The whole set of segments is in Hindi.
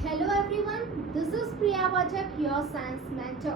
Hello everyone, this is Priya Vajak, your science mentor.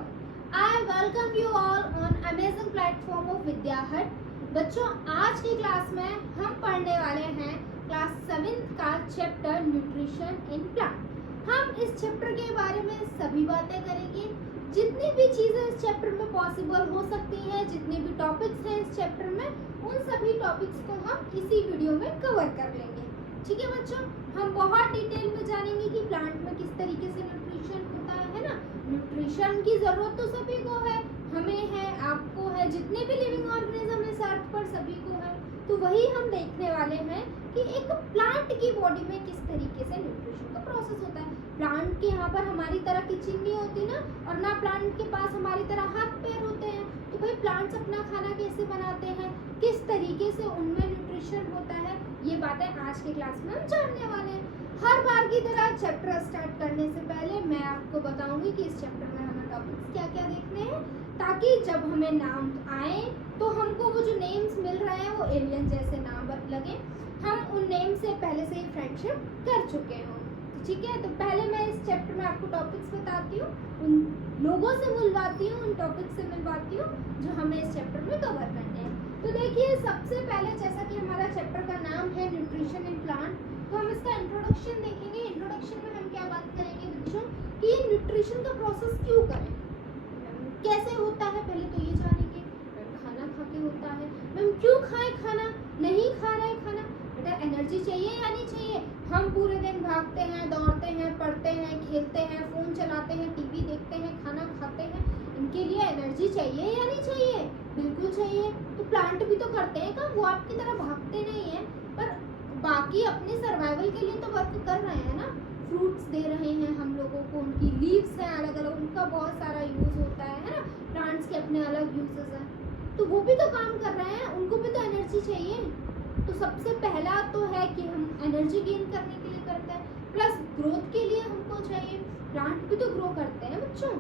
I welcome you all on amazing platform of Vidya Hut. बच्चों, आज की क्लास में हम पढ़ने वाले हैं क्लास 7th का चैप्टर न्यूट्रिशन इन प्लांट। हम इस चैप्टर के बारे में सभी बातें करेंगे। जितनी भी चीज़ें इस चैप्टर में पॉसिबल हो सकती हैं, जितने भी टॉपिक्स हैं इस चैप्टर में, उन सभी टॉपिक्स को हम इसी वीडियो में कवर कर लेंगे। ठीक है बच्चों, हम बहुत डिटेल में जानेंगे कि प्लांट में किस तरीके से न्यूट्रिशन होता है ना। न्यूट्रिशन की जरूरत तो सभी को है, हमें है, आपको है, जितने भी लिविंग ऑर्गेनिज्म है अर्थ पर सभी को है। तो वही हम देखने वाले हैं कि एक प्लांट की बॉडी में किस तरीके से न्यूट्रिशन का प्रोसेस होता है। प्लांट के यहाँ पर हमारी तरह किचन नहीं होती ना, और ना प्लांट के पास हमारी तरह हाथ पैर होते हैं। तो भाई प्लांट्स अपना खाना कैसे बनाते हैं, किस तरीके से उनमें न्यूट्रिशन होता है, ये बातें आज के क्लास में हम जानने वाले हैं। हर बार की तरह चैप्टर स्टार्ट करने से पहले मैं आपको बताऊंगी कि इस चैप्टर में हमें टॉपिक्स क्या क्या देखने हैं, ताकि जब हमें नाम आए तो हमको वो जो नेम्स मिल रहे हैं वो एलियन जैसे नाम लगे, हम उन नेम से पहले से ही फ्रेंडशिप कर चुके हों। ठीक है, तो पहले मैं इस चैप्टर में आपको टॉपिक्स बताती हूँ, उन लोगों से मिलवाती हूँ, उन टॉपिक्स से मिलवाती हूँ जो हमें इस चैप्टर में कवर करने हैं। तो देखिए, सबसे पहले जैसा कि हमारा चैप्टर का नाम है न्यूट्रिशन इन प्लांट, तो हम इसका इंट्रोडक्शन देखेंगे। इंट्रोडक्शन में हम क्या बात करेंगे बच्चों कि न्यूट्रिशन का प्रोसेस क्यों करें, कैसे होता है, पहले तो ये जानेंगे। खाना खा के होता है, मैम क्यों खाएं खाना, नहीं खा रहे खाना, बेटा एनर्जी चाहिए या नहीं चाहिए। हम पूरे दिन भागते हैं, दौड़ते हैं, पढ़ते हैं, खेलते हैं, फोन चलाते हैं, टीवी देखते हैं, खाना खाते हैं, इनके लिए एनर्जी चाहिए या नहीं चाहिए, बिल्कुल चाहिए। तो प्लांट भी तो करते हैं काम, वो आपकी तरह भागते नहीं है, पर बाकी अपने सर्वाइवल के लिए तो वर्क कर रहे हैं ना। फ्रूट्स दे रहे हैं हम लोगों को, उनकी लीव्स हैं अलग अलग, उनका बहुत सारा यूज होता है ना। प्लांट्स के अपने अलग यूजेस हैं, तो वो भी तो काम कर रहे हैं, उनको भी तो एनर्जी चाहिए। तो सबसे पहला तो है कि हम एनर्जी गेन करने के लिए करते हैं, प्लस ग्रोथ के लिए हमको चाहिए। प्लांट भी तो ग्रो करते हैं बच्चों।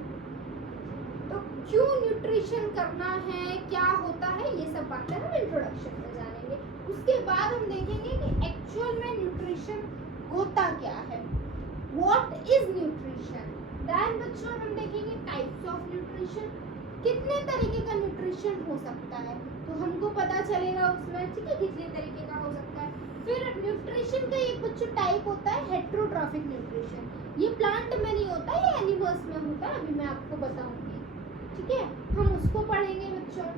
तो क्यों न्यूट्रिशन करना है, क्या होता है, ये सब बातें हम इंट्रोडक्शन में जानेंगे। उसके बाद हम देखेंगे कि एक्चुअल में न्यूट्रिशन होता क्या है, व्हाट इज न्यूट्रिशन। देन बच्चों हम देखेंगे टाइप्स ऑफ न्यूट्रिशन, कितने तरीके का न्यूट्रिशन हो सकता है, तो हमको पता चलेगा उसमें, ठीक है, कितने तरीके का हो सकता है। फिर न्यूट्रिशन का एक बच्चों टाइप होता है हेट्रोट्रॉफिक न्यूट्रिशन, ये प्लांट में नहीं होता, ये एनिमल्स में होता है, अभी मैं आपको बताऊंगी। ठीक है, हम उसको पढ़ेंगे बच्चों।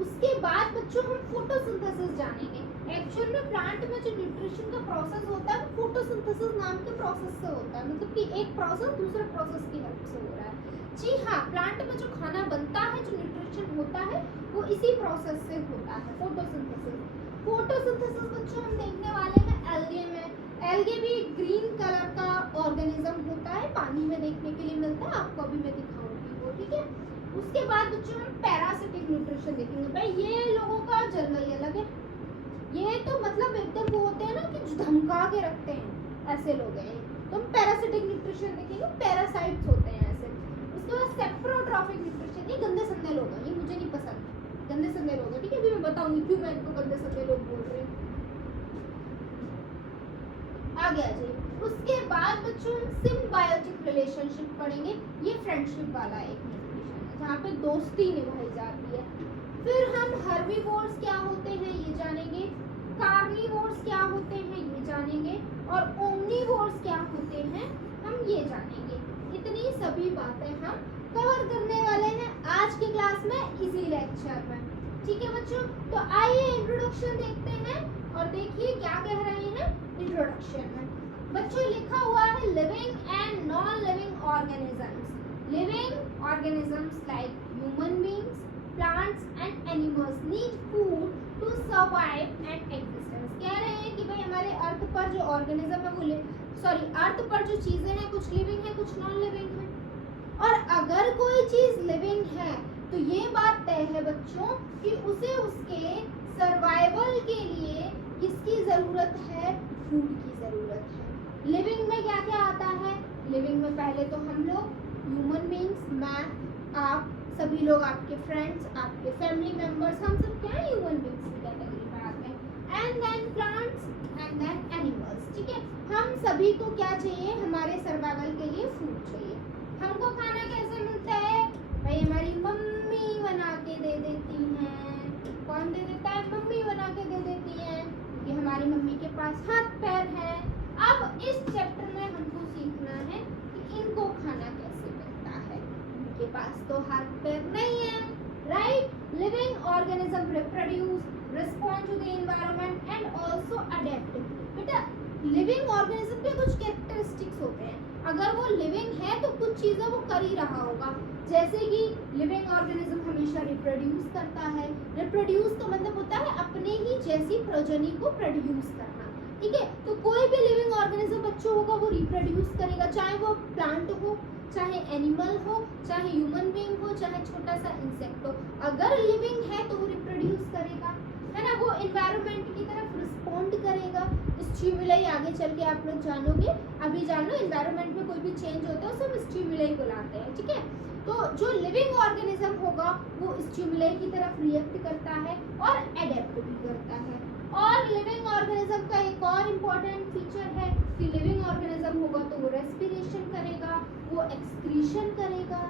उसके बाद बच्चों हम फोटोसिंथेसिस जानेंगे। एक्चुअल में प्लांट में जो न्यूट्रिशन का प्रोसेस होता है वो फोटोसिंथेसिस नाम के प्रोसेस से होता है, मतलब कि एक प्रोसेस दूसरे प्रोसेस की हेल्प से हो रहा है। जी हाँ, प्लांट में जो खाना बनता है, जो न्यूट्रिशन होता है, वो इसी प्रोसेस से होता है, फोटोसिंथेसिस। फोटोसिंथेसिस बच्चों हम देखने वाले हैं एल्गे में। एल्गे भी ग्रीन कलर का ऑर्गेनिज्म होता है, पानी में देखने के लिए मिलता है, आपको अभी मैं दिखाऊंगी वो। ठीक है, उसके बाद बच्चों हम पैरासिटिक न्यूट्रिशन देखेंगे। भाई ये लोगों का जनरल अलग है, ये तो मतलब एकदम वो होते हैं ना कि धमका के रखते हैं, ऐसे लोग हैं। तो हम पैरासिटिक न्यूट्रिशन देखेंगे, पैरासाइट्स होते हैं ऐसे। उसके बाद सेप्रोट्रॉफिक न्यूट्रिशन, ये गंदे संदे लोग हैं, ये मुझे नहीं पसंद, गंदे संदे लोग हैं। ठीक है, अभी मैं बताऊंगी क्यों मैं इनको गंदे संदे लोग बोल रही हूँ, आगे आ जाइए। उसके बाद बच्चों हम सिम्बायोटिक रिलेशनशिप पढ़ेंगे, ये फ्रेंडशिप वाला एक न्यूट्रिशन है जहाँ पे दोस्ती निभाई जाती है। फिर हम हर्बीवोर्स क्या होते हैं ये जानेंगे, कार्निवोर्स क्या होते हैं ये जानेंगे, और ओमनीवोर्स क्या होते हैं हम ये जानेंगे। इतनी सभी बातें हम कवर करने वाले हैं आज की क्लास में, इसी लेक्चर में। ठीक है बच्चों, तो आइए इंट्रोडक्शन देखते हैं और देखिए क्या कह रहे हैं इंट्रोडक्शन में। बच्चों लिखा हुआ है living and non living organisms. Living organisms like human beings, plants and animals need food to survive and existence. कह रहे हैं कि भाई हमारे अर्थ पर जो ऑर्गेनिज्म है वो अर्थ पर जो चीजें हैं, कुछ लिविंग है, कुछ नॉन लिविंग है। और अगर कोई चीज लिविंग है तो ये बात तय है बच्चों कि उसे उसके सर्वाइवल के लिए किसकी जरूरत है, फूड की जरूरत है। लिविंग में क्या क्या आता है, लिविंग में पहले तो हम लोग ह्यूमन बीइंग्स, मैं, आप, सभी लोग, आपके फ्रेंड्स, आपके फैमिली मेंबर्स, हम सब क्या ह्यूमन बीइंग्स की कैटेगरी में आते हैं। एंड देन सभी को क्या चाहिए, हमारे सर्वाइवल के लिए फूड चाहिए। हमको खाना कैसे मिलता है भाई, हमारी मम्मी बना के दे देती हैं। कौन दे देता है, मम्मी बना के दे देती है, क्योंकि हमारी मम्मी के पास हाथ पैर है। अब इस चैप्टर में हमको सीखना है कि इनको खाना कैसे मिलता है, इनके पास तो हाथ पैर नहीं है, right. Living organism reproduce, respond to the environment and also adapt. बेटा लिविंग ऑर्गेनिज्म के कुछ कैरेक्टरिस्टिक्स होते हैं, अगर वो लिविंग है तो कुछ चीजें वो कर ही रहा होगा, जैसे कि लिविंग ऑर्गेनिज्म हमेशा रिप्रोड्यूस करता है। रिप्रोड्यूस का मतलब होता है अपने ही जैसी प्रोजेनी को प्रोड्यूस करना, ठीक है। तो कोई भी लिविंग ऑर्गेनिज्म बच्चों होगा वो रिप्रोड्यूस करेगा, चाहे वो प्लांट हो, चाहे एनिमल हो, चाहे ह्यूमन बीइंग हो, चाहे छोटा सा इंसेक्ट हो। अगर लिविंग है तो वो रिप्रोड्यूस करेगा, है ना। वो एनवायरनमेंट की तरफ रिस्पॉन्ड करेगा। स्टिमुलाई आगे चल के आप लोग जानोगे, अभी जानो एनवायरनमेंट में कोई भी चेंज होता है उसे हम स्टिमुलाई बुलाते हैं, ठीक है। तो जो लिविंग ऑर्गेनिज्म होगा वो स्टिमुलाई की तरफ रिएक्ट करता है और एडेप्ट भी करता है। और लिविंग ऑर्गेनिज्म का एक और इम्पोर्टेंट फीचर है कि लिविंग ऑर्गेनिज्म होगा तो वो रेस्पिरेशन करेगा, वो एक्सक्रीशन करेगा।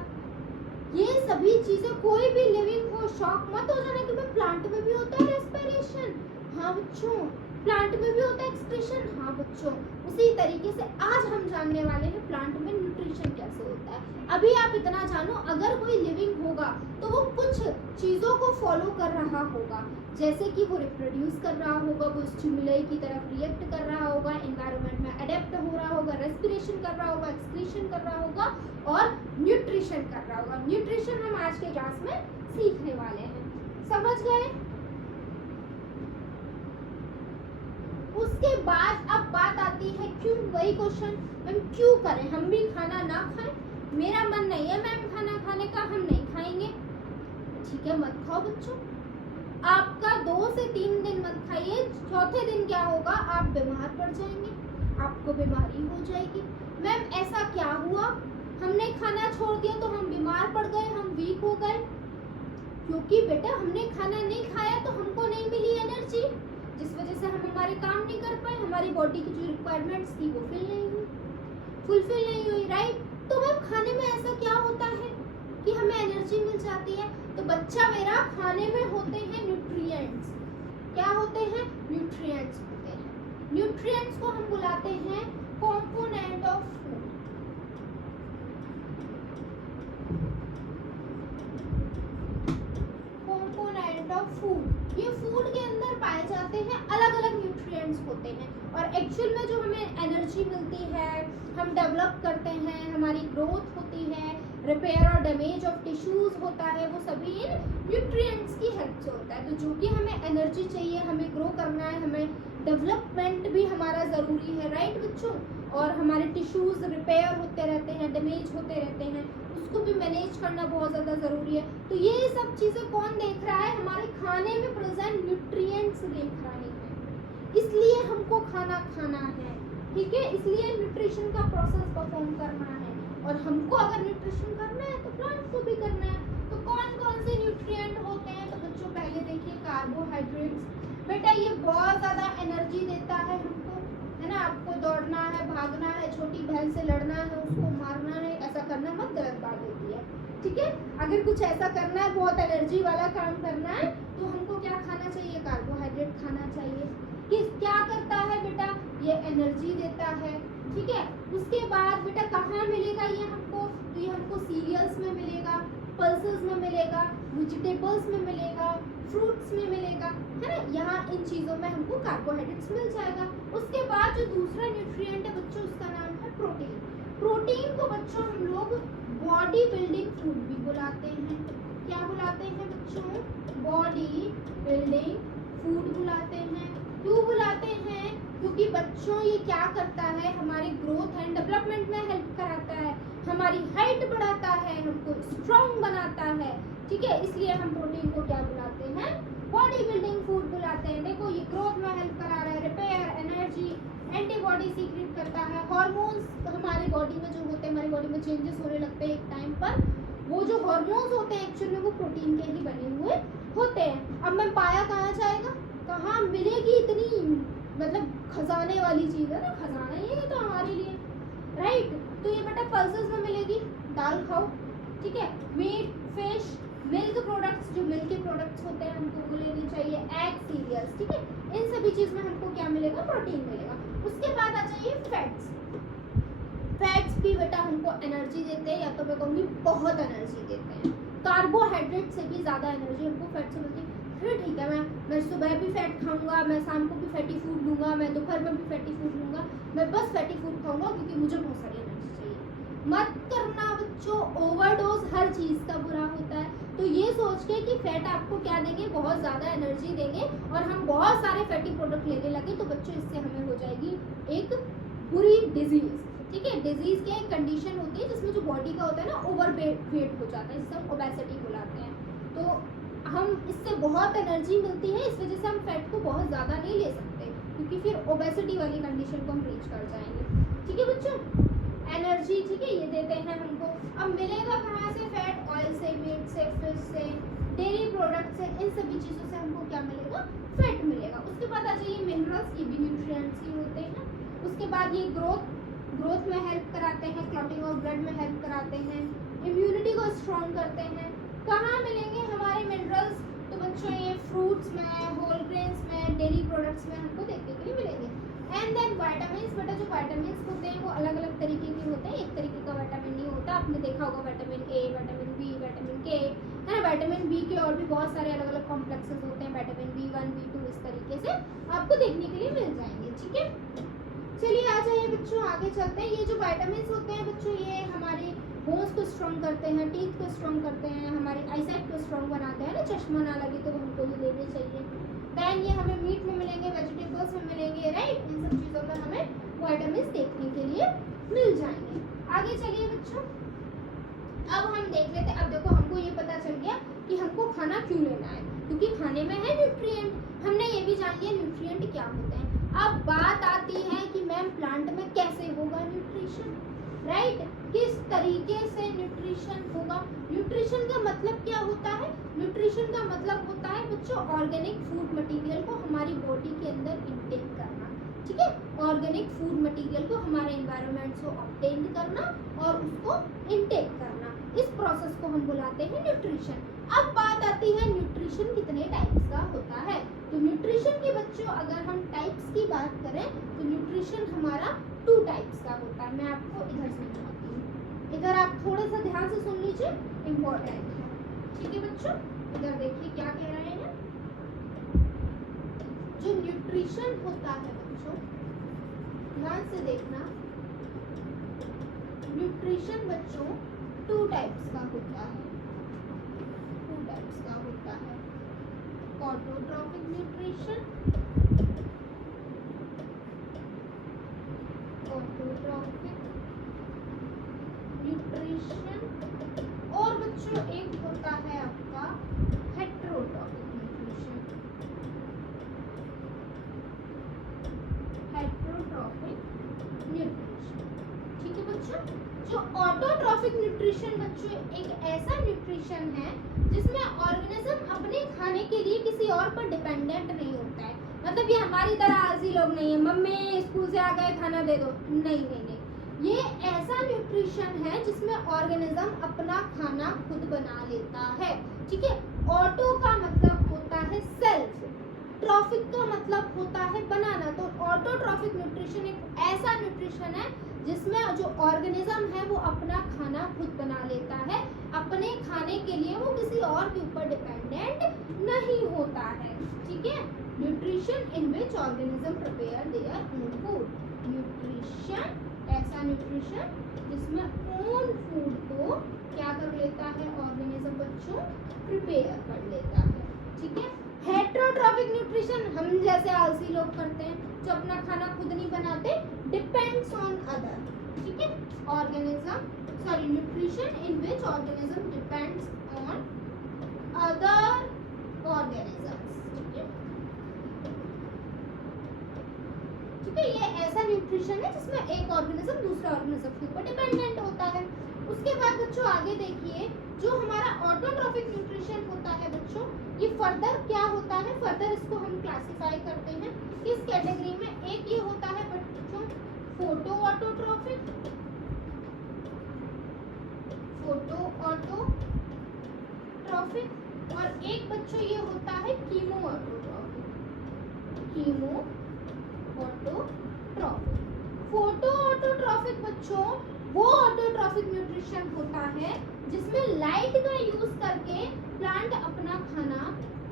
ये सभी चीजें, कोई भी लिविंग हो, शॉक मत हो जाना कि भाई प्लांट में भी होता है रेस्पिरेशन, हाँ बच्चों, प्लांट में भी होता है एक्सक्रीशन, हाँ बच्चों। उसी तरीके से आज हम जानने वाले हैं प्लांट में न्यूट्रिशन कैसे होता है। अभी आप इतना जानो, अगर कोई लिविंग होगा तो वो कुछ चीजों को फॉलो कर रहा होगा, जैसे कि वो रिप्रोड्यूस कर रहा होगा, वो स्टिमुलाई की तरफ रिएक्ट कर रहा होगा, एनवायरनमेंट में अडेप्ट हो रहा होगा, रेस्पिरेशन कर रहा होगा, एक्सक्रीशन कर रहा होगा और न्यूट्रिशन कर रहा होगा। न्यूट्रिशन हम आज के क्लास में सीखने वाले हैं, समझ गए। उसके बाद अब बात आती है क्यों, वही क्वेश्चन, मैम क्यों करें, हम भी खाना ना खाएं। मेरा मन नहीं है मैम खाना खाने का, हम नहीं खाएंगे, ठीक है मत खाओ बच्चों। आपका 2 से 3 दिन मत खाइए, चौथे दिन क्या होगा, आप बीमार पड़ जाएंगे, आपको बीमारी हो जाएगी। मैम ऐसा क्या हुआ, हमने खाना छोड़ दिया तो हम बीमार पड़ गए, हम वीक हो गए। क्योंकि बेटा हमने खाना नहीं खाया तो हमको नहीं मिली एनर्जी, जिस वजह से हम हमारे काम नहीं कर पाए, हमारी बॉडी की जो रिक्वायरमेंट्स थी वो फुलफिल नहीं हुई, राइट। तो मैम खाने में ऐसा क्या होता है कि हमें एनर्जी मिल जाती है, तो बच्चा मेरा खाने में होते हैं न्यूट्रिएंट्स। क्या होते हैं, न्यूट्रिएंट्स होते हैं। न्यूट्रिएंट्स को हम बुलाते हैं component of food. Component of food, ये फूड के अंदर पाए जाते हैं, अलग अलग न्यूट्रिएंट्स होते हैं। और एक्चुअल में जो हमें एनर्जी मिलती है, हम डेवलप करते हैं, हमारी ग्रोथ होती है, रिपेयर और डैमेज ऑफ टिश्यूज होता है, वो सभी इन न्यूट्रिएंट्स की हेल्प से होता है। तो जो कि हमें एनर्जी चाहिए, हमें ग्रो करना है, हमें डेवलपमेंट भी हमारा ज़रूरी है, राइट बच्चों। और हमारे टिश्यूज रिपेयर होते रहते हैं, डैमेज होते रहते हैं, उसको भी मैनेज करना बहुत ज़्यादा ज़रूरी है। तो ये सब चीज़ें कौन देख रहा है, हमारे खाने में प्रेजेंट न्यूट्रिएंट्स देख रहे हैं, इसलिए हमको खाना खाना है, ठीक है। इसलिए न्यूट्रिशन का प्रोसेस परफॉर्म करना है, और हमको अगर न्यूट्रिशन करना है तो प्लांट को भी करना है। तो कौन कौन से न्यूट्रिएंट होते हैं, तो बच्चों पहले देखिए कार्बोहाइड्रेट्स। बेटा ये बहुत ज़्यादा एनर्जी देता है हमको, है ना। आपको दौड़ना है, भागना है, छोटी बहन से लड़ना है, उसको मारना है, ऐसा करना मत, गलत बात होती है, ठीक है। अगर कुछ ऐसा करना है, बहुत एनर्जी वाला काम करना है, तो हमको क्या खाना चाहिए, कार्बोहाइड्रेट खाना चाहिए। किस क्या करता है बेटा, ये एनर्जी देता है, ठीक है। उसके बाद बेटा कहाँ मिलेगा ये हमको, तो ये हमको सीरियल्स में मिलेगा, पल्सेस में मिलेगा, वेजिटेबल्स में मिलेगा, फ्रूट्स में मिलेगा, है ना। यहाँ इन चीज़ों में हमको कार्बोहाइड्रेट्स मिल जाएगा। उसके बाद जो दूसरा न्यूट्रिएंट है बच्चों, उसका नाम है प्रोटीन। प्रोटीन को बच्चों हम लोग बॉडी बिल्डिंग फूड भी बुलाते हैं। क्या बुलाते हैं बच्चों, बॉडी बिल्डिंग फूड बुलाते हैं। क्यों बुलाते हैं, क्योंकि बच्चों ये क्या करता है, हमारी ग्रोथ एंड डेवलपमेंट में हेल्प कराता है, हमारी हाइट बढ़ाता है, हमको स्ट्रॉन्ग बनाता है, ठीक है। इसलिए हम प्रोटीन को क्या बुलाते हैं, बॉडी बिल्डिंग फूड बुलाते हैं। देखो ये ग्रोथ में हेल्प करा रहा है, रिपेयर, एनर्जी, एंटीबॉडी सीक्रेट करता है, हार्मोन्स हमारी बॉडी में जो होते हैं, हमारी बॉडी में चेंजेस होने लगते हैं एक टाइम पर, वो जो हार्मोन्स होते हैं एक्चुअली में वो प्रोटीन के ही बने हुए होते हैं। अब मैं पाया कहाँ जाएगा, कहाँ मिलेगी इतनी, मतलब खजाने वाली चीज़ है ना, खजाना ये तो राइट। तो ये बेटा पल्सेस में मिलेगी, दाल खाओ, ठीक है। मीट, फिश, मिल्क प्रोडक्ट्स, जो मिल्क के प्रोडक्ट्स होते हैं हमको वो लेने चाहिए, एग, सीरियल्स, ठीक है। इन सभी चीज में हमको क्या मिलेगा, प्रोटीन मिलेगा। उसके बाद आ जाइए फैट्स। फैट्स भी बेटा हमको एनर्जी देते हैं, या तो मैं कहूँगी बहुत एनर्जी देते हैं। कार्बोहाइड्रेट से भी ज़्यादा एनर्जी हमको फैट से मिलती है। फिर ठीक है, मैं सुबह भी फैट खाऊंगा, मैं शाम को भी फैटी फूड लूँगा, मैं दोपहर में भी फैटी फूड लूँगा, मैं बस फैटी फूड खाऊंगा क्योंकि मुझे बहुत सारी एनर्जी चाहिए। मत करना बच्चों, ओवरडोज हर चीज़ का बुरा होता है। तो ये सोच के कि फैट आपको क्या देंगे, बहुत ज़्यादा एनर्जी देंगे, और हम बहुत सारे फैटी प्रोडक्ट लेने लगे तो बच्चों इससे हमें हो जाएगी एक बुरी डिजीज, ठीक है। डिजीज क्या एक कंडीशन होती है जिसमें जो बॉडी का होता है ना ओवर वेट हो जाता है, जिसे हम ओबेसिटी बुलाते हैं। तो हम इससे बहुत एनर्जी मिलती है, इस वजह से हम फैट को बहुत ज़्यादा नहीं ले सकते क्योंकि फिर ओबेसिटी वाली कंडीशन को हम रीच कर जाएंगे, ठीक है बच्चों। एनर्जी, ठीक है, ये देते हैं हमको। अब मिलेगा कहाँ से फैट, ऑयल से, मीट से, फिश से, डेयरी प्रोडक्ट से, इन सभी चीज़ों से हमको क्या मिलेगा, फैट मिलेगा। उसके बाद आ जाइए मिनरल्स, ये भी न्यूट्रिएंट्स ही होते हैं। उसके बाद ये ग्रोथ में हेल्प कराते हैं, क्लॉटिंग ऑफ ब्लड में हेल्प कराते हैं, इम्यूनिटी को स्ट्रॉन्ग करते हैं। कहाँ मिलेंगे हमारे मिनरल्स, तो बच्चों ये फ्रूट्स में, होल ग्रेन्स में, डेयरी प्रोडक्ट्स में हमको देखने के लिए मिलेंगे। एंड देन वाइटामिन, बेटा जो वाइटामिन होते हैं वो अलग अलग तरीके के होते हैं, एक तरीके का वाइटामिन नहीं होता। आपने देखा होगा vitamin A, vitamin B, vitamin K, है ना। विटामिन बी के और भी बहुत सारे अलग अलग कॉम्प्लेक्सेस होते हैं, विटामिन B1, B2, इस तरीके से आपको देखने के लिए मिल जाएंगे, ठीक है। चलिए आ जाइए बच्चों, आगे चलते हैं। ये जो वाइटामिन होते हैं बच्चों, ये हमारे बोन्स को स्ट्रॉन्ग करते हैं, टीथ को स्ट्रॉन्ग करते हैं, हमारी आईसाइट को स्ट्रॉन्ग बनाते हैं ना, चश्मा ना लगे तो हमको ये लेने चाहिए। दैन ये हमें मीट में मिलेंगे, वेजिटेबल्स में मिलेंगे, राइट। इन सब चीज़ों में हमें वाइटामिन देखने के लिए मिल जाएंगे। आगे चलिए बच्चों, अब हम देख लेते हैं। अब देखो हमको ये पता चल गया कि हमको खाना क्यों लेना है, क्योंकि खाने में है न्यूट्रिएंट। हमने ये भी जान लिया न्यूट्रिएंट क्या होते हैं। अब बात आती है कि मैम प्लांट में कैसे होगा न्यूट्रिशन, राइट। किस तरीके से न्यूट्रिशन होगा। न्यूट्रिशन का मतलब क्या होता है, न्यूट्रिशन का मतलब होता है बच्चों ऑर्गेनिक फूड मटेरियल को हमारी बॉडी के अंदर इंटेक करना, ठीक है। ऑर्गेनिक फूड मटेरियल को हमारे एनवायरनमेंट से ऑब्टेन करना और उसको इंटेक करना, इस प्रोसेस को हम बुलाते हैं न्यूट्रिशन। अब बात आती है न्यूट्रिशन कितने टाइप्स का होता है। तो न्यूट्रिशन के बच्चों अगर हम टाइप्स की बात करें तो न्यूट्रिशन हमारा 2 टाइप्स का होता है। मैं आपको इधर समझाती हूँ, इधर आप थोड़ा सा ध्यान से सुन लीजिए, इम्पोर्टेंट है, ठीक है बच्चों। इधर देखिए क्या कह रहे हैं, जो न्यूट्रिशन होता है बच्चों, ध्यान से देखना। न्यूट्रिशन बच्चों 2 टाइप्स का होता है, 2 टाइप्स का होता है। ऑटोट्रॉफिक न्यूट्रिशन, ऑटोट्रॉफिक न्यूट्रिशन, और बच्चों एक होता है आपका हेट्रोट्रॉफिक न्यूट्रिशन, हेट्रोट्रॉफिक न्यूट्रिशन, ठीक है बच्चों। जो ऑटोट्रॉफिक न्यूट्रिशन बच्चों एक ऐसा न्यूट्रिशन है जिसमें ऑर्गेनिज्म अपने खाने के लिए किसी और पर डिपेंडेंट नहीं होता है। मतलब ये हमारी तरह आलसी लोग नहीं है, मम्मी स्कूल से आ गए खाना दे दो, नहीं नहीं नहीं। ये ऐसा न्यूट्रिशन है जिसमें ऑर्गेनिज्म अपना खाना खुद बना लेता है, ठीक है। ऑटो का मतलब होता है सेल्फ, ट्रॉफिक का मतलब होता है बनाना। तो ऑटोट्रॉफिक न्यूट्रिशन एक ऐसा न्यूट्रिशन है जिसमें जो ऑर्गेनिज्म है वो अपना खाना खुद बना लेता है, अपने खाने के लिए वो किसी और के ऊपर डिपेंडेंट नहीं होता है, ठीक है। Nutrition in which organism prepare their own food, nutrition ऐसा न्यूट्रिशन जिसमें ओन फूड को क्या कर लेता है ऑर्गेनिज्म बच्चों, प्रिपेयर कर लेता है, ठीक है। हेट्रोट्रॉफिक न्यूट्रिशन हम जैसे आलसी लोग करते हैं, जो अपना खाना खुद नहीं बनाते, डिपेंड्स ऑन अदर, ठीक है। Organism sorry nutrition in which organism depends on other organisms, ठीक है, ठीक है। ये ऐसा न्यूट्रिशन है जिसमें एक ऑर्गेनिज्म दूसरे ऑर्गेनिज्म के ऊपर डिपेंडेंट होता है। उसके बाद बच्चों आगे देखिए, जो हमारा ऑटोट्रॉफिक न्यूट्रिशन होता है बच्चों, ये फर्दर क्या होता है, फर्दर इसको हम क्लासिफाई करते हैं किस कैटेगरी में। एक ये होता है बच्चों फोटो ऑटोट्रॉफिक, ऑटोट्रॉफिक और एक बच्चों ये होता है chemo autotrophic. Chemo autotrophic. Photo autotrophic बच्चों वो ऑटोट्रॉफिक न्यूट्रिशन होता है जिसमें लाइट का यूज करके प्लांट अपना खाना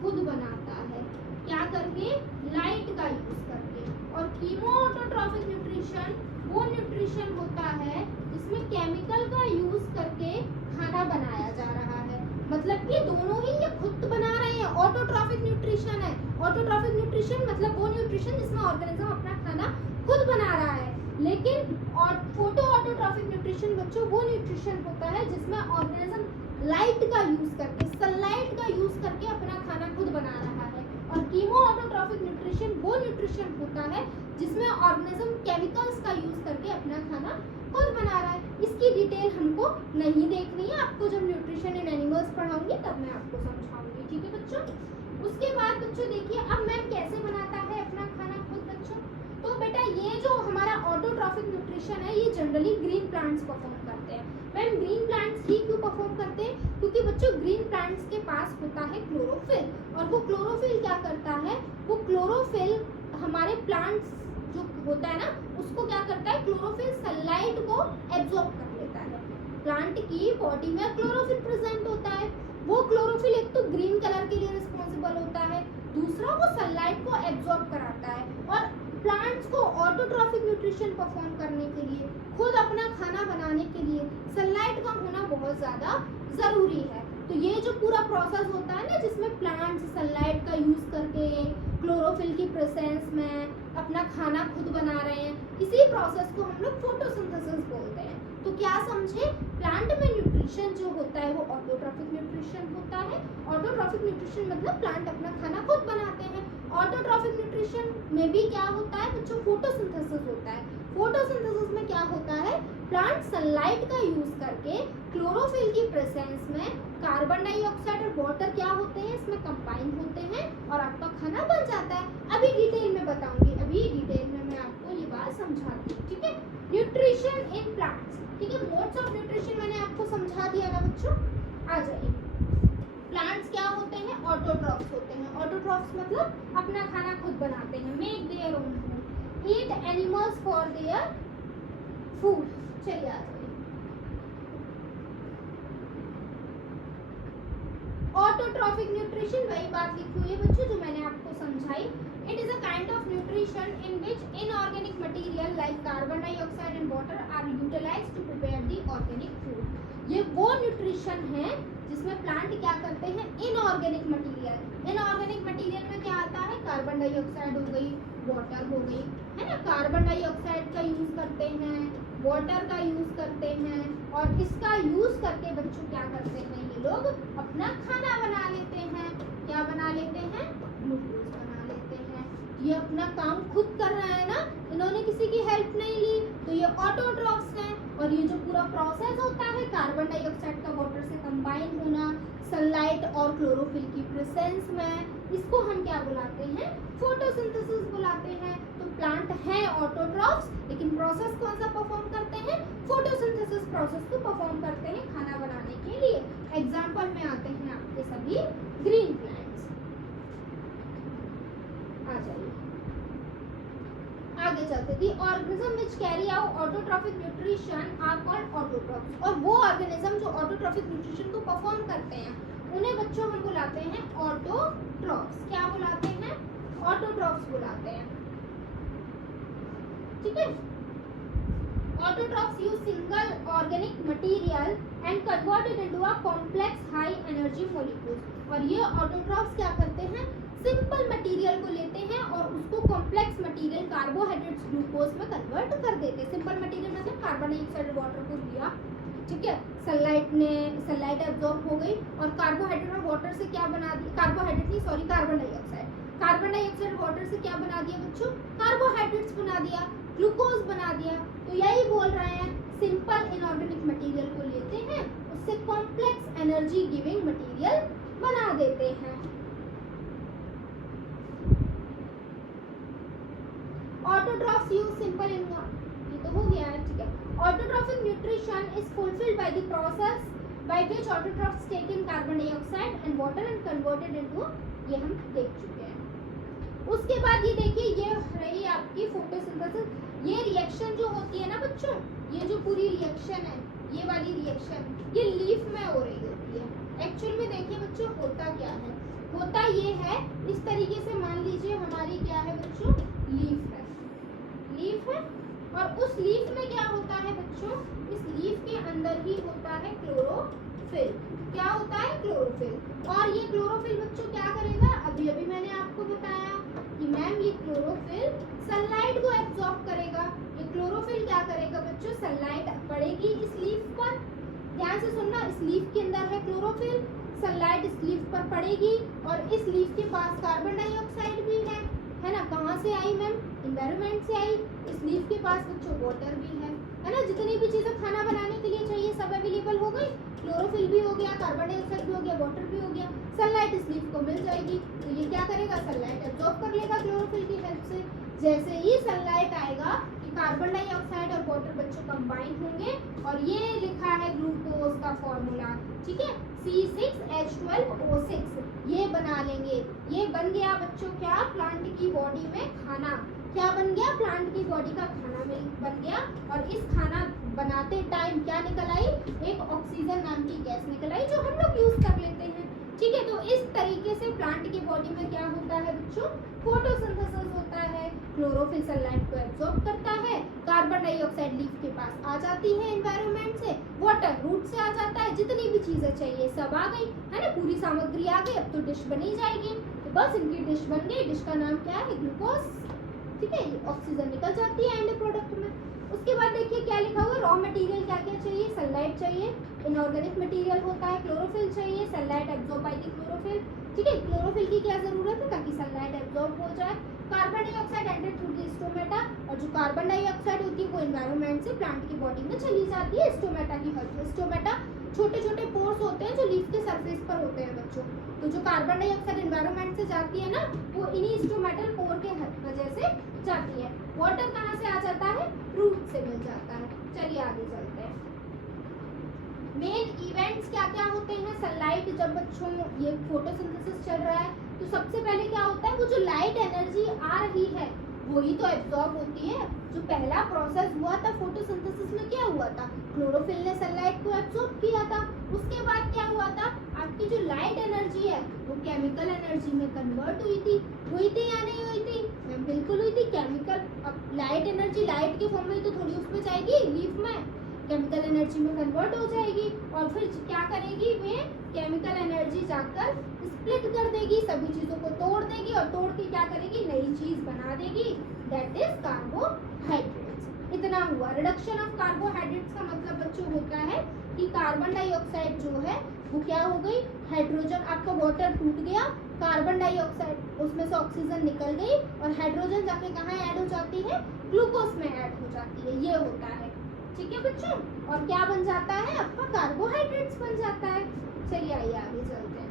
खुद बनाता है। क्या करके? लाइट का यूज करके। और कीमो ऑटोट्रॉफिक न्यूट्रिशन वो न्यूट्रिशन होता है जिसमें केमिकल का यूज करके खाना बनाया जा रहा है। मतलब कि दोनों ही ये खुद बना रहे हैं, ऑटोट्रॉफिक न्यूट्रिशन है। ऑटोट्रॉफिक न्यूट्रिशन मतलब वो न्यूट्रिशन जिसमें ऑर्गेनिज्म अपना खाना खुद बना रहा है। लेकिन फोटो ऑटोट्रॉफिक न्यूट्रिशन बच्चों वो न्यूट्रिशन होता है जिसमें ऑर्गेनिज्म लाइट का यूज करके, सनलाइट का यूज करके अपना खाना खुद बना रहा है। और कीमो ऑटोट्रॉफिक न्यूट्रिशन वो न्यूट्रिशन होता है जिसमें ऑर्गेनिज्म केमिकल्स का यूज करके अपना खाना खुद बना रहा है। इसकी डिटेल हमको नहीं देखनी है, आपको जब न्यूट्रिशन इन एनिमल्स पढ़ाऊंगी तब मैं आपको समझाऊंगी। ठीक है बच्चों। उसके बाद बच्चों देखिए अब मैम कैसे बनाता है अपना खाना खुद बच्चों। तो बेटा ये जो हमारा ऑटोट्रॉफिक न्यूट्रिशन है ये जनरली ग्रीन प्लांट्स परफॉर्म करते हैं। मैम ग्रीन प्लांट्स ही क्यों परफॉर्म करते हैं? क्योंकि बच्चों ग्रीन प्लांट्स के पास होता है क्लोरोफिल, और वो क्लोरोफिल क्या करता है? वो क्लोरोफिल हमारे प्लांट्स जो होता है ना उसको क्या करता है? क्लोरोफिल सनलाइट को एब्जॉर्ब कर लेता है। प्लांट की बॉडी में क्लोरोफिल प्रेजेंट होता है। वो क्लोरोफिल एक तो ग्रीन कलर के लिए रिस्पॉन्सिबल होता है, दूसरा वो सनलाइट को एब्जॉर्ब कराता है। और प्लांट्स को ऑटोट्रॉफिक न्यूट्रिशन परफॉर्म करने के लिए, खुद अपना खाना बनाने के लिए सनलाइट का होना बहुत ज़्यादा ज़रूरी है। तो ये जो पूरा प्रोसेस होता है ना जिसमें प्लांट्स सनलाइट का यूज़ करके क्लोरोफिल की प्रेजेंस में अपना खाना खुद बना रहे हैं, इसी प्रोसेस को हम लोग फोटोसिंथेसिस बोलते हैं। तो क्या समझे? प्लांट में न्यूट्रिशन जो होता है वो ऑटोट्रॉफिक न्यूट्रिशन होता है। ऑटोट्रॉफिक न्यूट्रिशन मतलब प्लांट अपना खाना खुद बनाते हैं। ऑटोट्रॉफिक न्यूट्रिशन में भी क्या होता है बच्चों? फोटोसिंथेसिस होता है। फोटोसिंथेसिस में क्या होता है? प्लांट सनलाइट का यूज करके क्लोरोफिल की प्रेजेंस में कार्बन डाइऑक्साइड और वाटर क्या होते हैं इसमें कंबाइन होते हैं और आपका खाना बन जाता है। अभी डिटेल में बताऊंगी, अभी डिटेल में मैं आपको ये बात समझाती हूँ। ठीक है। न्यूट्रिशन इन प्लांट्स, ठीक है। मोड्स ऑफ न्यूट्रिशन मैंने आपको समझा दिया ना बच्चों। आ जाइए। प्लांट्स क्या होते हैं? ऑटोट्रॉफ्स होते हैं। ऑटोट्रॉफ्स मतलब अपना खाना खुद बनाते हैं, make their own food, eat animals for their food. चलिए आ जाइए। ऑटोट्रॉफिक न्यूट्रिशन वही बात लिखी हुई है बच्चों जो मैंने आपको समझाई। It is a kind of nutrition in which inorganic material like carbon dioxide and water are utilized to prepare the organic food. ये वो न्यूट्रिशन है जिसमें प्लांट क्या करते हैं? Inorganic material. इनऑर्गेनिक मटेरियल में क्या आता है? कार्बन डाइऑक्साइड हो गई, वाटर हो गई, है ना। कार्बन डाइऑक्साइड का यूज करते हैं, वाटर का यूज करते हैं, और इसका यूज करके बच्चों क्या करते हैं? ये लोग अपना खाना बना लेते हैं। क्या बना लेते हैं? ग्लूकोज बना लेते हैं। ये अपना काम खुद कर रहा है ना, इन्होंने किसी की हेल्प नहीं ली, तो ये ऑटोट्रॉफ्स हैं। और ये जो पूरा प्रोसेस होता है कार्बन डाइऑक्साइड का वाटर से कंबाइन होना, सनलाइट और क्लोरोफिल की प्रेजेंस में, इसको हम क्या बुलाते हैं? फोटोसिंथेसिस बुलाते हैं। तो प्लांट है ऑटोट्रॉफ्स, लेकिन प्रोसेस कौन सा परफॉर्म करते हैं? फोटोसिंथेसिस प्रोसेस को परफॉर्म करते हैं खाना बनाने के लिए। एग्जाम्पल में आते हैं आपके सभी ग्रीन प्लांट्स। आ जाइए आगे चलते। The organism which carry out autotrophic nutrition are called autotrophs. और वो ऑर्गेनिज्म जो ऑटोट्रॉफिक न्यूट्रिशन को परफॉर्म करते हैं उन्हें बच्चों हम बुलाते हैं ऑटोट्रॉफ्स। क्या बुलाते हैं? ऑटोट्रॉफ्स बुलाते हैं। ठीक है। Autotrophs use single organic material and convert it into a complex high energy molecules. और ये ऑटोट्रॉफ्स क्या करते हैं? सिंपल मटेरियल को लेते हैं और उसको कॉम्प्लेक्स मटेरियल कार्बोहाइड्रेट्स ग्लूकोज में कन्वर्ट कर देते हैं। सिंपल मटेरियल मतलब कार्बन डाइऑक्साइड वाटर को लिया, ठीक है, सनलाइट एब्जॉर्ब हो गई और कार्बोहाइड्रेट और वाटर से क्या बना दिया? कार्बोहाइड्रेट नहीं सॉरी कार्बन डाइऑक्साइड वाटर से क्या बना दिया बच्चों? कार्बोहाइड्रेट्स बना दिया, ग्लूकोज बना दिया। तो यही बोल रहे हैं सिंपल इनऑर्गेनिक मटेरियल को लेते हैं, उससे कॉम्प्लेक्स एनर्जी गिविंग मटेरियल बना देते हैं। ऑटोट्रॉफ्स यूज सिंपल ये तो हो गया है, ठीक है। Autotrophic nutrition is fulfilled by the process by which autotrophs take in carbon dioxide and water and converted into, ये हम देख चुके हैं। उसके बाद ये देखिए, ये रही आपकी फोटोसिंथेसिस। ये रिएक्शन जो होती है ना बच्चों, ये जो पूरी रिएक्शन है, ये वाली रिएक्शन ये लीफ में हो रही होती है। एक्चुअल में देखिए बच्चों होता क्या है, होता ये है इस तरीके से, मान लीजिए हमारी क्या है बच्चों, लीफ है, लीफ है, और उस लीफ में क्या होता है बच्चों, इस लीफ के अंदर ही होता है क्लोरोफिल। क्या होता है, क्लोरोफिल। और ये क्लोरोफिल बच्चों क्या करेगा, अभी अभी मैंने आपको बताया कि मैम ये क्लोरोफिल सनलाइट को एब्जॉर्ब करेगा। ये क्लोरोफिल क्या करेगा बच्चों, सनलाइट पड़ेगी इस लीफ पर, ध्यान से सुनना, इस लीफ के अंदर है क्लोरोफिल, सनलाइट इस लीफ पर पड़ेगी और इस लीफ के पास कार्बन डाइऑक्साइड भी है ना। कहाँ से आई मैम, एनवायरनमेंट से आई। इस लीफ के पास बच्चों वाटर भी है ना। जितनी भी चीजें खाना बनाने के लिए चाहिए सब अवेलेबल हो गई, क्लोरोफिल भी हो गया, कार्बन डाइऑक्साइड भी हो गया, वाटर भी हो गया, सनलाइट इस लीफ को मिल जाएगी। तो ये क्या करेगा, सनलाइट एब्जॉर्ब कर लेगा क्लोरोफिल की हेल्प से। जैसे ही सनलाइट आएगा, कार्बन डाइऑक्साइड और वाटर बच्चों कंबाइन होंगे और ये लिखा है ग्लूकोज का फॉर्मूला, ठीक है, C6H12O6, ये बना लेंगे। ये बन गया बच्चों क्या, प्लांट की बॉडी में खाना। क्या बन गया, प्लांट की बॉडी का खाना में बन गया। और इस खाना बनाते टाइम क्या निकल आई, एक ऑक्सीजन नाम की गैस निकल आई जो हम लोग यूज कर लेते हैं, ठीक है। तो इस तरीके से प्लांट की बॉडी में क्या होता है बच्चों, फोटोसिंथेसिस होता है। क्लोरोफिल सनलाइट को एब्जॉर्ब करता है, कार्बन डाइऑक्साइड लीफ के पास आ जाती है एनवायरनमेंट से, वाटर रूट से आ जाता है, जितनी भी चीजें चाहिए सब आ गई है ना, पूरी सामग्री आ गई। अब तो डिश बनी जाएगी, तो बस इनकी डिश बन गई। डिश का नाम क्या है, ग्लूकोज, ठीक है। ऑक्सीजन निकल जाती है एंड प्रोडक्ट में। उसके बाद देखिए क्या लिखा हुआ है, रॉ मटेरियल क्या क्या चाहिए, सनलाइट चाहिए, इनऑर्गेनिक मटेरियल होता है, क्लोरोफिल चाहिए, sunlight absorb by the chlorophyll, ठीक है। क्लोरोफिल की क्या जरूरत है, ताकि सनलाइट एब्जॉर्ब हो जाए। Carbon dioxide entered through the stomata, और जो कार्बन डाइऑक्साइड होती है वो एनवायरनमेंट से प्लांट की बॉडी में चली जाती है स्टोमेटा की हेल्प से। स्टोमेटा छोटे छोटे पोर्स होते हैं जो लीफ के सरफेस पर होते हैं बच्चों। तो जो कार्बन डाइऑक्साइड एनवायरनमेंट से जाती है ना, वो इन्हीं स्टोमेटल पोर के वजह से जाती है। वाटर कहाँ से आ जाता है, रूट से मिल जाता है। चलिए आगे चलते हैं। मेन इवेंट्स क्या क्या होते हैं, सनलाइट जब बच्चों ये फोटोसिंथेसिस चल रहा है तो सबसे पहले क्या होता है, वो जो लाइट एनर्जी आ रही है वही तो एब्जॉर्ब होती है। जो पहला प्रोसेस हुआ था फोटोसिंथेसिस में क्या हुआ था, क्लोरोफिल ने सनलाइट को एब्जॉर्ब किया था। उसके बाद क्या हुआ था, आपकी जो लाइट एनर्जी है वो केमिकल एनर्जी में कन्वर्ट हुई थी या नहीं हुई थी, बिल्कुल हुई थी। केमिकल, अब लाइट एनर्जी लाइट के फॉर्म में तो थोड़ी उसमें जाएगी लीफ में, केमिकल एनर्जी में कन्वर्ट हो जाएगी और फिर क्या करेगी, वे केमिकल एनर्जी जाकर स्प्लिट कर देगी, सभी चीजों को तोड़ देगी और तोड़ के क्या करेगी, नई चीज बना देगी, दैट इज कार्बोहाइड्रेट्स। इतना हुआ। रिडक्शन ऑफ कार्बोहाइड्रेट्स का मतलब बच्चों होता है कि कार्बन डाइऑक्साइड जो है वो क्या हो गई, हाइड्रोजन, आपका वाटर टूट गया, कार्बन डाइऑक्साइड उसमें से ऑक्सीजन निकल गई और हाइड्रोजन जाके कहाँ ऐड हो जाती है, ग्लूकोज में ऐड हो जाती है। ये होता है, ठीक है बच्चों। और क्या बन जाता है, आपका कार्बोहाइड्रेट्स बन जाता है। चलिए आइए आगे चलते हैं।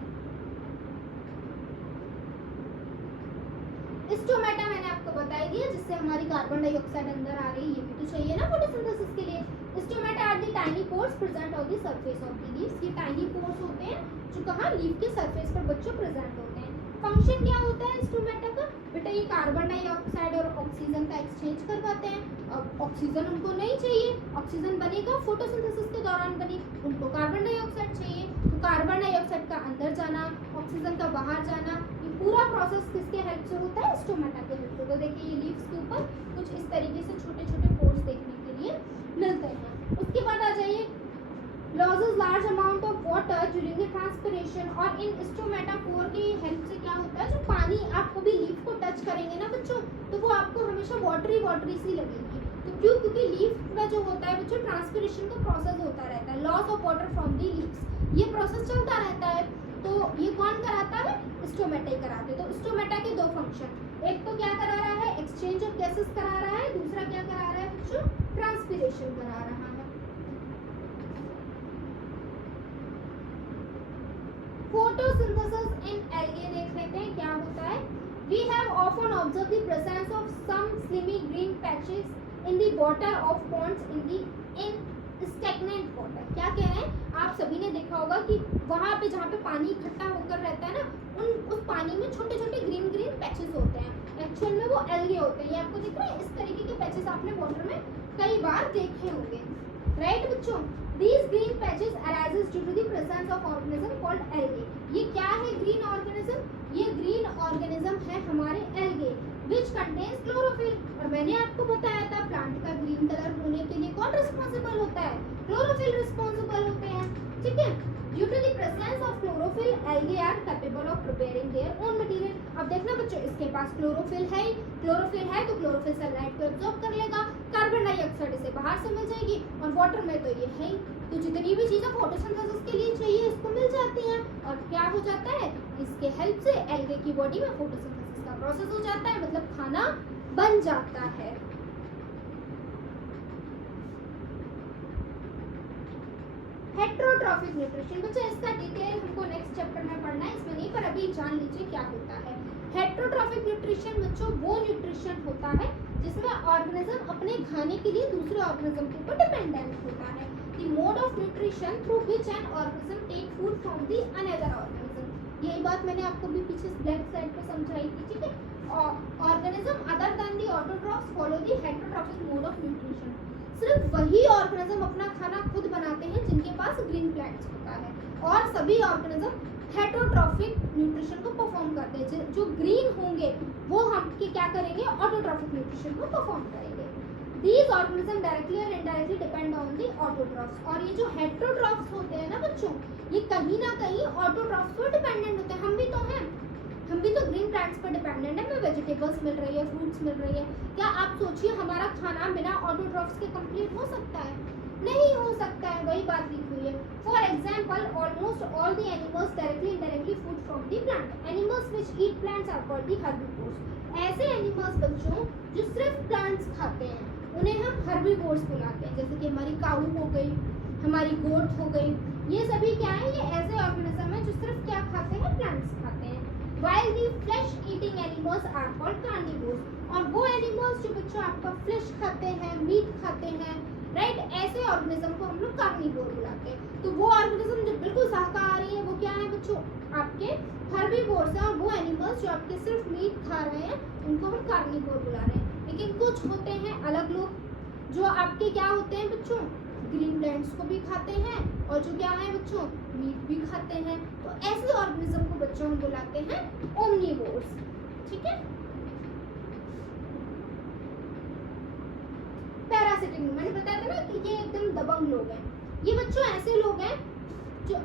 स्टोमेटा मैंने आपको बता ही दिया, जिससे हमारी कार्बन डाइऑक्साइड अंदर आ रही है, ये भी तो चाहिए ना फोटोसिंथेसिस के लिए। Stomata are the tiny pores present on the surface of the leaves. ये टाइनी पोर्स होते हैं जो कहाँ, लीफ के सरफेस पर बच्चों प्रेजेंट होते हैं। फंक्शन क्या होता है स्टोमेटा का, बेटा ये कार्बन डाइऑक्साइड और ऑक्सीजन का एक्सचेंज करवाते हैं। अब ऑक्सीजन उनको नहीं चाहिए, ऑक्सीजन बनेगा फोटोसिंथेसिस के दौरान बनी, उनको कार्बन डाइऑक्साइड चाहिए, तो कार्बन डाइऑक्साइड का अंदर जाना, ऑक्सीजन का बाहर जाना, ये पूरा प्रोसेस किसके हेल्प से होता है, स्टोमेटा के हेल्प से। तो देखिए ये लीव्स के ऊपर कुछ इस तरीके से छोटे छोटे पोर्स देखने के लिए मिलते हैं। उसके बाद आ जाइए, loses large amount of water during the transpiration, और इन स्टोमेटापोर की हेल्प से क्या होता है, जो पानी आप कभी लीफ को टच करेंगे ना बच्चों, तो वो आपको हमेशा वाटरी वाटरी सी लगेगी। तो क्यों, क्योंकि लीफ में जो होता है बच्चों ट्रांसपिरेशन का प्रोसेस होता रहता है, loss of water from the leaves, ये प्रोसेस चलता रहता है। तो ये कौन कराता है, स्टोमेटा ही कराते हैं। तो स्टोमेटा के दो फंक्शन, एक तो क्या करा रहा है, एक्सचेंज ऑफ गैसेस करा रहा है, दूसरा क्या करा रहा है बच्चों, ट्रांसपिरेशन करा रहा है। फोटोसिंथेसिस इन एल्गे देख लेते हैं क्या होता है। We have often observed the presence of some slimy green patches in the water of ponds in stagnant water. क्या कह रहे हैं, आप सभी ने देखा होगा कि वहाँ पे जहाँ पे पानी इकट्ठा होकर रहता है ना, उस पानी में छोटे छोटे ग्रीन ग्रीन पैचेस होते हैं, एक्चुअल में वो एल्गे होते हैं। ये आपको दिख रहा है, इस तरीके के पैचेस आपने वाटर में कई बार देखे होंगे, राइट बच्चों। These green patches arises due to the presence of organism called algae। ये क्या है ग्रीन ऑर्गेनिज्म, ये ग्रीन ऑर्गेनिज्म है हमारे एल्गे which contains chlorophyll। और मैंने आपको बताया था प्लांट का ग्रीन कलर होने के लिए कौन रिस्पॉन्सिबल होता है, क्लोरोफिल रिस्पॉन्सिबल होते हैं, ठीक है। Due to the presence of chlorophyll, algae are capable of preparing their own material। अब देखना बच्चों, इसके पास क्लोरोफिल है, क्लोरोफिल है तो क्लोरोफिल सनलाइट को एब्जॉर्ब कर लेगा, कार्बन डाइऑक्साइड इसे बाहर से मिल जाएगी, और वाटर में तो ये है ही, तो जितनी भी चीजें फोटोसिंथेसिस के लिए चाहिए इसको मिल जाती हैं। और क्या हो जाता है, इसके हेल्प से एल्गे की बॉडी में फोटोसिंथेसिस का प्रोसेस हो जाता है, मतलब खाना बन जाता है। हेट्रोट्रॉफिक न्यूट्रिशन, बच्चा इसका डिटेल हमको नेक्स्ट चैप्टर में पढ़ना है, इसमें नहीं, पर अभी जान लीजिए क्या होता है। हेट्रोट्रॉफिक न्यूट्रिशन बच्चों वो न्यूट्रिशन होता है जिसमें ऑर्गेनिज्म अपने खाने के लिए दूसरे ऑर्गेनिज्म के ऊपर डिपेंडेंट होता है। The mode of nutrition through which an organism take food from the another organism. यही बात मैंने आपको भी पीछे ब्लैक साइड पे समझाई थी, ठीक है। Organism other than the autotrophs follow the heterotrophic mode of nutrition. सिर्फ वही ऑर्गेनिज्म अपना खाना खुद बनाते हैं जिनके पास ग्रीन प्लांट्स होता है, और सभी ऑर्गेनिज्म हेटरोट्रॉफिक न्यूट्रिशन को परफॉर्म करते हैं। जो ग्रीन होंगे वो हम क्या करेंगे, ऑटोट्रॉफिक न्यूट्रिशन को परफॉर्म करेंगे। These organisms directly or indirectly depend on the autotrophs। और ये जो हेटरोट्रॉफ्स होते हैं ना बच्चों, ये कहीं ना कहीं ऑटोट्रॉफ्स पर डिपेंडेंट होते हैं। हम भी तो हैं, हम भी तो ग्रीन प्लांट्स पर डिपेंडेंट है, हमें वेजिटेबल्स मिल रही है, फ्रूट्स मिल रही है। क्या आप सोचिए हमारा खाना बिना ऑटोट्रॉफ्स के कंप्लीट हो सकता है, नहीं हो सकता है, वही बात लिखी हुई है। For example almost all the animals directly indirectly food from the plant. Animals which eat plants are called the herbivores. ऐसे एनिमल्स बच्चों जो सिर्फ प्लांट्स खाते हैं उन्हें हम हर्बीवोर्स बुलाते हैं, जैसे कि हमारी काऊ हो गई, हमारी गोट हो गई, ये सभी क्या है, ये ऐसे ऑर्गेनिज्म है जो सिर्फ क्या खाते हैं, प्लांट्स खाते हैं। While the flesh eating animals are called carnivores। और वो एनिमल्स जो बच्चों आपका फ्लैश खाते हैं, मीट खाते हैं, राइट, ऐसे ऑर्गेनिज्म को हम लोग कार्निवोर बुलाते हैं। तो वो ऑर्गेनिज्म जो बिल्कुल शाकाहारी है वो क्या है बच्चों, आपके हर्बीवोर्स हैं। और वो एनिमल्स जो आपके सिर्फ मीट खा रहे हैं उनको हम कार्निवोर बुला रहे हैं। लेकिन कुछ होते हैं अलग लोग जो आपके क्या होते हैं बच्चों, ग्रीन प्लांट्स को भी खाते हैं और जो क्या है बच्चों, मीट भी खाते हैं। तो ऐसे ऑर्गेनिज्म को बच्चों हम बुलाते हैं ओमनीवोर्स, ठीक है। पैरासिटिक, मैंने बताया था ना कि ये एकदम दबंग लोग हैं। ये बच्चों ऐसे लोग हैं जो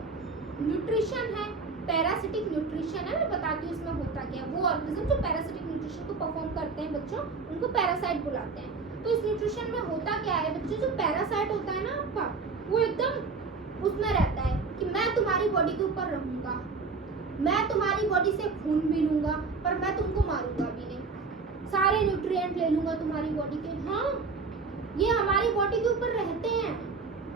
न्यूट्रिशन है, पैरासिटिक न्यूट्रिशन है, मैं बताती हूँ इसमें होता क्या। वो ऑर्गेनिज्म जो पैरासिटिक न्यूट्रिशन को परफॉर्म करते हैं बच्चों, उनको पैरासाइट बुलाते हैं। तो इस न्यूट्रिशन में होता क्या है बच्चों, जो पैरासाइट होता है ना आपका, वो एकदम उसमें रहता है कि मैं तुम्हारी बॉडी के ऊपर रहूंगा, मैं तुम्हारी बॉडी से खून भी लूंगा, पर मैं तुमको मारूंगा भी नहीं, सारे न्यूट्रिएंट ले लूंगा तुम्हारी बॉडी के। हाँ, ये हमारी बॉडी के ऊपर रहते हैं,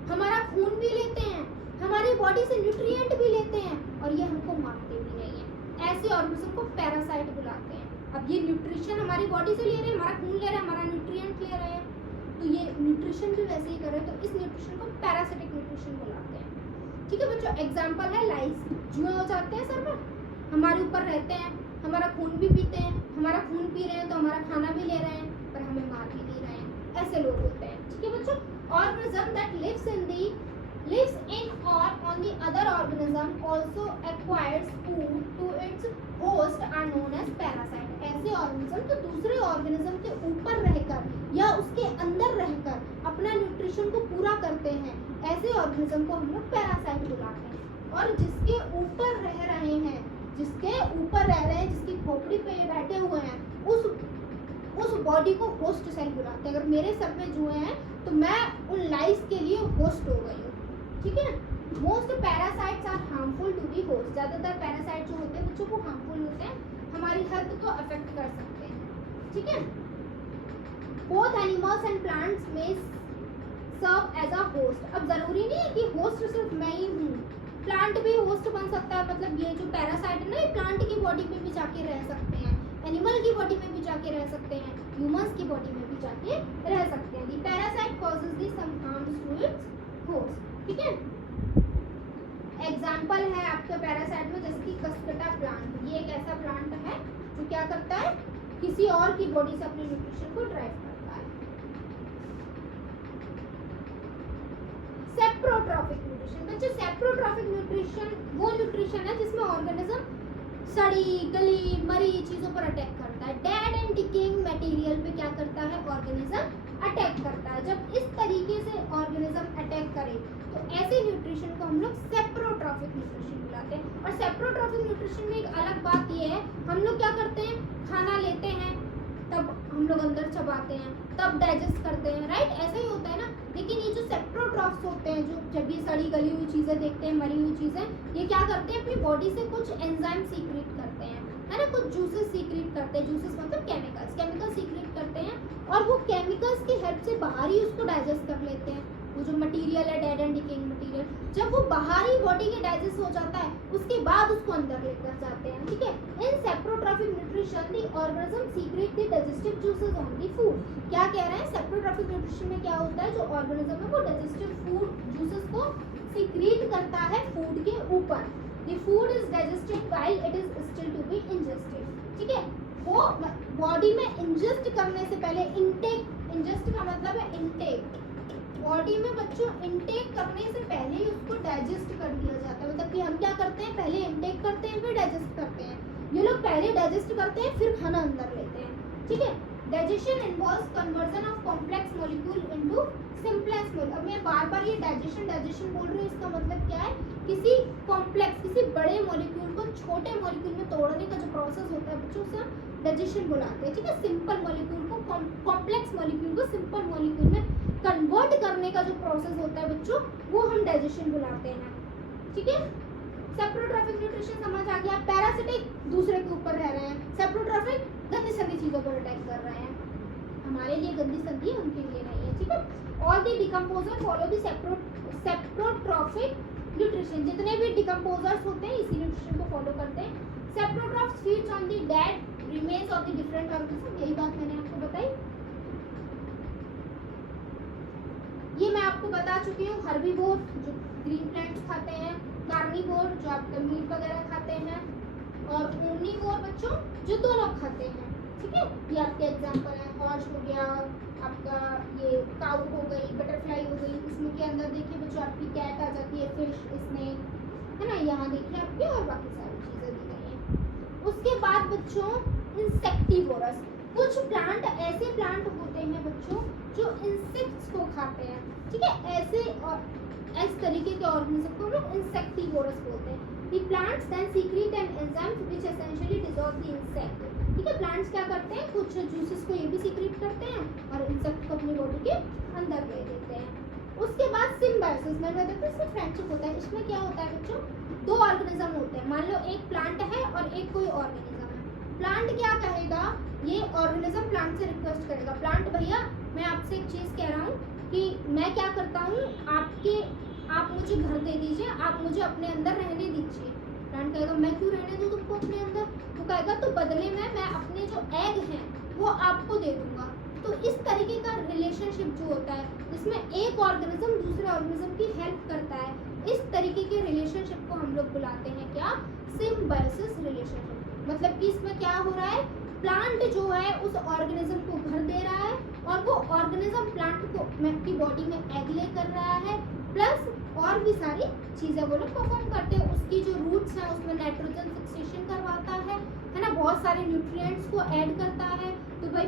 हमारा खून भी लेते हैं, हमारी बॉडी से न्यूट्रिएंट भी लेते हैं, और ये हमको मारते भी नहीं है। ऐसे ऑर्गेनिज्म को पैरासाइट बुलाते हैं। अब ये न्यूट्रिशन हमारी बॉडी से ले रहे हैं, हमारा खून ले रहे हैं, हमारा न्यूट्रिएंट ले रहे हैं, तो ये न्यूट्रिशन भी वैसे ही कर रहे हैं, तो इस न्यूट्रिशन को पैरासिटिक न्यूट्रिशन बुलाते हैं, ठीक है बच्चों। एग्जाम्पल है लाइस, जुए हो जाते हैं सर में, हमारे ऊपर रहते हैं, हमारा खून भी पीते हैं, हमारा खून पी रहे हैं तो हमारा खाना भी ले रहे हैं, पर हमें मार भी नहीं रहे हैं। ऐसे लोग होते हैं, ठीक है बच्चों। Organism that lives in or on the other organism also acquires food to its host are known as parasite। ऐसे ऑर्गेनिज्म तो दूसरे ऑर्गेनिज्म के ऊपर रहकर या उसके अंदर रहकर अपना न्यूट्रिशन को पूरा करते हैं, ऐसे ऑर्गेनिज्म को हम लोग पैरासाइट बुलाते हैं। और जिसके ऊपर रह रहे हैं, जिसके ऊपर रह रहे हैं, जिसकी खोपड़ी पे बैठे हुए हैं, उस बॉडी को होस्ट सेल बुलाते हैं। अगर मेरे सर पे जुए हैं तो मैं उन लाइस के लिए होस्ट हो गई हूँ, ठीक है। Most parasites are harmful to the host. ज़्यादातर पैरासाइट जो होते हैं बच्चों को हार्मफुल होते हैं, हमारी हेल्थ को अफेक्ट कर सकते हैं, ठीक है। बोथ एनिमल्स एंड प्लांट्स में सर्व एज अ होस्ट। अब जरूरी नहीं है कि होस्ट सिर्फ मैं ही हूँ, प्लांट भी होस्ट बन सकता है। मतलब ये जो पैरासाइट है ना, ये प्लांट की बॉडी में भी जाके रह सकते हैं, एनिमल की बॉडी में भी जाके रह सकते हैं, ह्यूमंस की बॉडी में भी जाके रह सकते हैं। The parasite causes the some harms to its host, ठीक है। एग्जाम्पल है आपके पैरासाइट में जैसे कि कस्कटा प्लांट, ये एक ऐसा प्लांट है जो क्या करता है, किसी और की बॉडी से अपने न्यूट्रिशन को ड्राइव करता है। सेप्रोट्रॉफिक न्यूट्रिशन, बच्चों सेप्रोट्रॉफिक न्यूट्रिशन वो न्यूट्रिशन है जिसमें ऑर्गेनिज्म सड़ी गली मरी चीजों पर अटैक करता है। डेड एंड डिकेइंग मटेरियल पे क्या करता है, ऑर्गेनिज्म अटैक करता है। जब इस तरीके से ऑर्गेनिज्म अटैक करे तो ऐसे न्यूट्रिशन को हम लोग सेप्रोट्रॉफिक न्यूट्रिशन बुलाते हैं। और सेप्रोट्रॉफिक न्यूट्रिशन में एक अलग बात ये है, हम लोग क्या करते हैं, खाना लेते हैं तब हम लोग अंदर चबाते हैं, तब डाइजेस्ट करते हैं, राइट, ऐसा ही होता है ना। लेकिन ये जो सेप्रोट्रॉफ्स होते हैं, जो जब भी सड़ी गली हुई चीजें देखते हैं, मरी हुई चीजें, ये क्या करते हैं, अपनी बॉडी से कुछ एंजाइम सीक्रेट करते हैं, है ना, कुछ जूसेस सीक्रेट करते हैं। जूसेस मतलब केमिकल्स सीक्रेट करते हैं और वो केमिकल्स की हेल्प से बाहर ही उसको डाइजेस्ट कर लेते हैं। वो जो मटेरियल है डेड एंड डिकेइंग मटेरियल, जब वो बाहर ही बॉडी के डाइजेस्ट हो जाता है उसके बाद उसको अंदर लेकर जाते हैं, ठीक है। In saprotrophic nutrition the organism secrete the digestive juices on the food. क्या कह रहे हैं, सेप्रोट्रॉफिक न्यूट्रिशन में क्या होता है, जो ऑर्गेनिज्म है वो डाइजेस्टिव फूड जूसेस को सीक्रेट करता है फूड के ऊपर। The food is digested while it is still to be ingested, ठीक है। वो बॉडी में इंजेस्ट करने से पहले, इंजेस्ट का मतलब है इनटेक, बॉडी में बच्चों इनटेक करने से पहले ही उसको डाइजेस्ट कर दिया जाता है। मतलब कि हम क्या करते हैं, पहले इनटेक करते हैं फिर डाइजेस्ट करते हैं। ये लोग पहले डाइजेस्ट करते हैं फिर खाना अंदर लेते हैं, ठीक है। Digestion involves conversion of complex molecule into simplest molecule. अब मैं बार बार ये डाइजेशन बोल रही हूँ, इसका मतलब क्या है, किसी कॉम्प्लेक्स, किसी बड़े मॉलिक्यूल को छोटे मॉलिक्यूल में तोड़ने का जो प्रोसेस होता है बच्चों, उसे हम डाइजेशन बुलाते हैं, ठीक है। सिंपल मॉलिक्यूल को कॉम्प्लेक्स मॉलिक्यूल को सिंपल मॉलिक्यूल में कन्वर्ट करने का जो प्रोसेस होता है बच्चों, वो हम डाइजेशन बुलाते हैं, ठीक है। सेप्रोट्रॉफिक न्यूट्रिशन समझ आ गया। पैरासिटिक दूसरे के ऊपर रह रहे हैं, सेप्रोट्रॉफिक गंदी संदी चीजों पर अटैक कर रहे हैं, हमारे लिए गंदी संदी है, उनके लिए नहीं है, ठीक है। All the decomposer follow the saprotrophic nutrition. जितने भी डिकम्पोजर्स होते हैं इसी न्यूट्रिशन को फॉलो करते हैं। Saprotrophs feeds on the dead remains of the different organism, यही बात मैंने आपको बताई। ये मैं आपको बता चुकी हूँ। हर्बीवोर जो ग्रीन प्लांट्स खाते हैं, कार्निवोर जो आपका मीट वगैरह खाते हैं, और ओमनीवोर बच्चों जो दोनों खाते हैं, ठीक है। ये आपके एग्जांपल है, हॉर्स हो गया आपका, ये काऊ हो गई, बटरफ्लाई हो गई। इसमें के अंदर देखिए बच्चों आपकी कैट आ जाती है, फिश, स्नेक, है ना, यहाँ देखिए आपके, और बाकी सारी चीजें दी गई हैं। उसके बाद बच्चों इंसेक्टिवोरस, कुछ प्लांट ऐसे प्लांट होते हैं बच्चों जो इंसेक्ट्स को खाते हैं, ठीक है। ऐसे और इस तरीके के ऑर्गेनिज्म को लोग इंसेक्टिवोरस बोलते हैं। The plants then secrete an enzyme which essentially dissolve the insect, ठीक है। प्लांट्स क्या करते हैं, कुछ जूसेस को ये भी सीक्रेट करते हैं और इंसेक्ट को अपनी बॉडी के अंदर ले लेते हैं। उसके बाद सिम्बायोसिस, मैंने बताया था इसमें फ्रेंडशिप होता है। इसमें क्या होता है बच्चों, दो ऑर्गेनिज्म होते हैं, मान लो एक प्लांट है और एक कोई ऑर्गेनिज्म है। प्लांट क्या कहेगा, ये ऑर्गेनिज्म प्लांट से रिक्वेस्ट करेगा, प्लांट भैया मैं आपसे एक चीज कह रहा हूँ कि मैं क्या करता हूँ, आप मुझे घर दे दीजिए, आप मुझे अपने अंदर रहने दीजिए। प्लांट कहेगा मैं क्यों रहने दूँ तुमको अपने अंदर, तो कहेगा तो बदले में मैं अपने जो एग हैं वो आपको दे दूंगा। तो इस तरीके का रिलेशनशिप जो होता है, जिसमें एक ऑर्गेनिज्म दूसरे ऑर्गेनिज्म की हेल्प करता है, इस तरीके के रिलेशनशिप को हम लोग बुलाते हैं क्या, सिम्बायोसिस रिलेशनशिप। मतलब कि इसमें क्या हो रहा है, प्लांट जो है उस ऑर्गेनिज्म को घर दे रहा है और वो ऑर्गेनिज्म प्लांट को की बॉडी में एग ले कर रहा है, प्लस और भी सारी चीजें वो लोग परफॉर्म करते हैं। उसकी जो रूट्स हैं उसमें नाइट्रोजन फिक्सेशन करवाता है ना, बहुत सारे न्यूट्रिएंट्स को ऐड करता है। तो भाई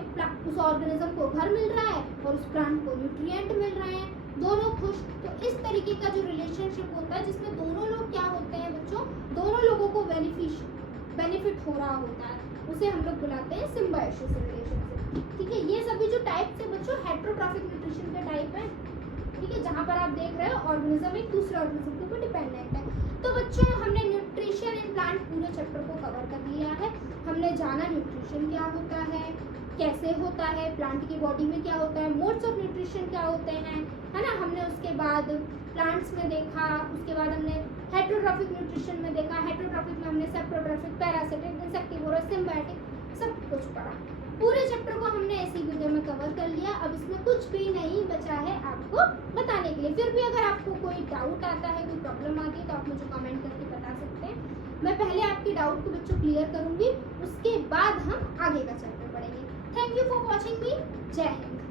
उस ऑर्गेनिज्म को घर मिल रहा है और उस प्लांट को न्यूट्रिएंट मिल रहे हैं, दोनों खुश। तो इस तरीके का जो रिलेशनशिप होता है जिसमें दोनों लोग क्या होते हैं बच्चों, दोनों लोगों को बेनिफिट हो रहा होता है, उसे हम लोग बुलाते हैं सिम्बायोसिस रिलेशनशिप, ठीक है। ये सभी जो टाइप थे बच्चों हेटेरोट्रॉफिक न्यूट्रिशन के टाइप है, ठीक है, जहाँ पर आप देख रहे हो ऑर्गेनिज्म एक दूसरे ऑर्गेनिज्म के ऊपर डिपेंडेंट है। तो बच्चों हमने न्यूट्रिशन इन प्लांट पूरे चैप्टर को कवर कर लिया है। हमने जाना न्यूट्रिशन क्या होता है, कैसे होता है, प्लांट की बॉडी में क्या होता है, मोड्स ऑफ न्यूट्रिशन क्या होते हैं, है ना। हमने उसके बाद प्लांट्स में देखा, उसके बाद हमने हेटेरोट्रॉफिक न्यूट्रिशन में देखा, हेटेरोट्रॉफिक में हमने सेप्रोट्रॉफिक, पैरासिटिक, इंसेक्टिवोरस, सिम्बायोटिक सब कुछ पढ़ा। पूरे चैप्टर को हमने ऐसी वीडियो में कवर कर लिया। अब इसमें कुछ भी नहीं बचा है आपको बताने के लिए। फिर भी अगर आपको कोई डाउट आता है, कोई प्रॉब्लम आती है, तो आप मुझे कमेंट करके बता सकते हैं। मैं पहले आपके डाउट को बच्चों क्लियर करूंगी, उसके बाद हम आगे का चैप्टर पढ़ेंगे। थैंक यू फॉर वॉचिंग मी। जय हिंद।